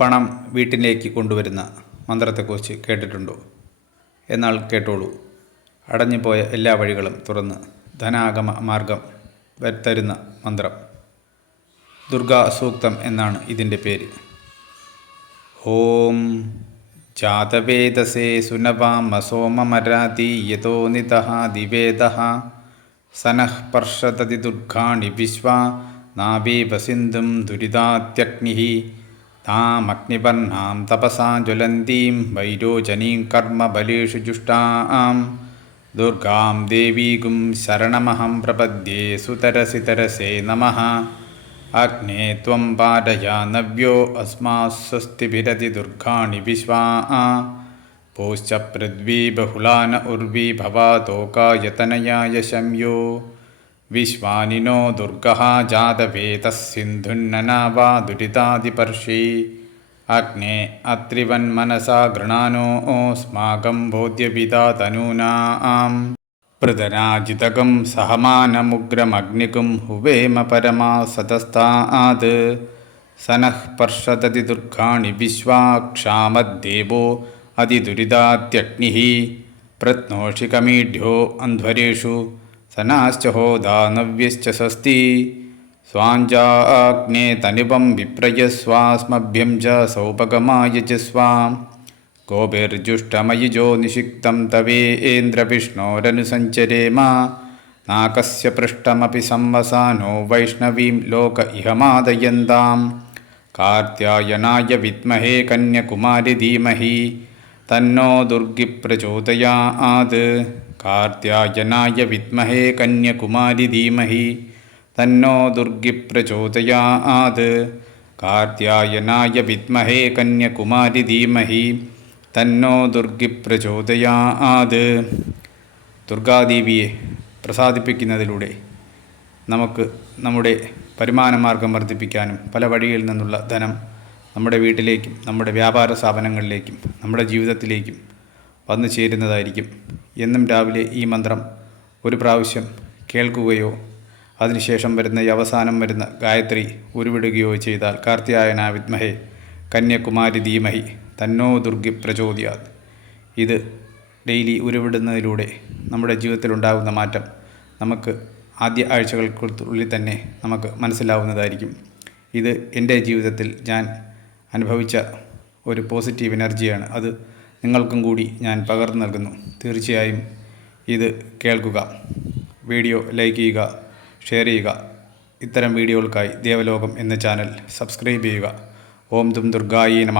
പണം വീട്ടിലേക്ക് കൊണ്ടുവരുന്ന മന്ത്രത്തെക്കുറിച്ച് കേട്ടിട്ടുണ്ടോ? എന്നാൽ കേട്ടോളൂ. അടഞ്ഞുപോയ എല്ലാ വഴികളും തുറന്ന് ധനാഗമ മാർഗം വരുത്തരുന്ന മന്ത്രം. ദുർഗാ സൂക്തം എന്നാണ് ഇതിന്റെ പേര്. ഓം ജാതവേദസേ സുനവാമ സോമമരാതി യതോ നിത ദിവേദ സനഃ പർഷതതി ദുർഗാണി വിശ്വാ വസിന്ധും സിന്ധും तामग्निबह्नां तपसा ज्वलन्तीं वैरोचनीं कर्मबलेषु जुष्टा। दुर्गां देवीगुं शरणमहं प्रपद्ये सुतरसितरसे नमः। अग्ने त्वं पाडया नव्यो अस्मास्वस्तिभिरति दुर्गाणि विश्वा। पूश्च पृथ्वी बहुला न उर्वी उर्वीभवादोकायतनयायशं यो विश्वानिनो दुर्गः जातवेतः सिन्धुन्नना वा दुरितादिपर्शि अग्ने अत्रिवन्मनसा घृणानोस्माकं बोध्यपिता तनूना आम् प्रदराजितकं सहमानमुग्रमग्निकुं हुवेम परमा सतस्तात्। स नः पर्षदति दुर्गाणि विश्वाक्षामद्देवो प्रत्नोषि प्रत्नोषिकमीढ्यो अन्ध्वरेषु सनाश्च होदा नव्यश्च षस्ति स्वाञ्जा आग्ने तनुभं च सौपगमाय च स्वां गोभिर्जुष्टमयिजो निषिक्तं तवे एन्द्रविष्णोरनुसञ्चरेमा नाकस्य पृष्ठमपि संवसानो वैष्णवीं लोक इहमादयन्तां कार्त्यायनाय विद्महे कन्यकुमारि धीमहि। तन्नो दुर्गिप्रचोदयात्। കാർത്യായനായ വിദ്മഹേ കന്യകുമാരി ധീമഹി തന്നോ ദുർഗി പ്രചോദയാത്. കാർത്യായനായ വിദ്മഹേ കന്യകുമാരി ധീമഹി തന്നോ ദുർഗി പ്രചോദയാത്. ദുർഗാദേവിയെ പ്രസാദിപ്പിക്കുന്നതിലൂടെ നമുക്ക് നമ്മുടെ വരുമാനമാർഗം വർദ്ധിപ്പിക്കാനും പല വഴിയിൽ നിന്നുള്ള ധനം നമ്മുടെ വീട്ടിലേക്കും നമ്മുടെ വ്യാപാര സ്ഥാപനങ്ങളിലേക്കും നമ്മുടെ ജീവിതത്തിലേക്കും വന്നു ചേരുന്നതായിരിക്കും എന്നും രാവിലെ ഈ മന്ത്രം ഒരു പ്രാവശ്യം കേൾക്കുകയോ അതിനുശേഷം വരുന്ന അവസാനം വരുന്ന ഗായത്രി ഉരുവിടുകയോ ചെയ്താൽ കാർത്തിയായന വിദ്മഹേ കന്യാകുമാരി ധീമഹി തന്നോ ദുർഗി പ്രചോദിയാത്. ഇത് ഡെയിലി ഉരുവിടുന്നതിലൂടെ നമ്മുടെ ജീവിതത്തിലുണ്ടാകുന്ന മാറ്റം നമുക്ക് ആദ്യ ആഴ്ചകൾക്കുള്ളിൽ തന്നെ നമുക്ക് മനസ്സിലാവുന്നതായിരിക്കും. ഇത് എന്റെ ജീവിതത്തിൽ ഞാൻ അനുഭവിച്ച ഒരു പോസിറ്റീവ് എനർജിയാണ്. അത് നിങ്ങൾക്കും കൂടി ഞാൻ പകർന്നു നൽകുന്നു. തീർച്ചയായും ഇത് കേൾക്കുക വീഡിയോ ലൈക്ക് ചെയ്യുക ഷെയർ ചെയ്യുക. ഇത്തരം വീഡിയോകൾക്കായി ദേവലോകം എന്ന ചാനൽ സബ്സ്ക്രൈബ് ചെയ്യുക. ഓം ദും ദുർഗായി നമ.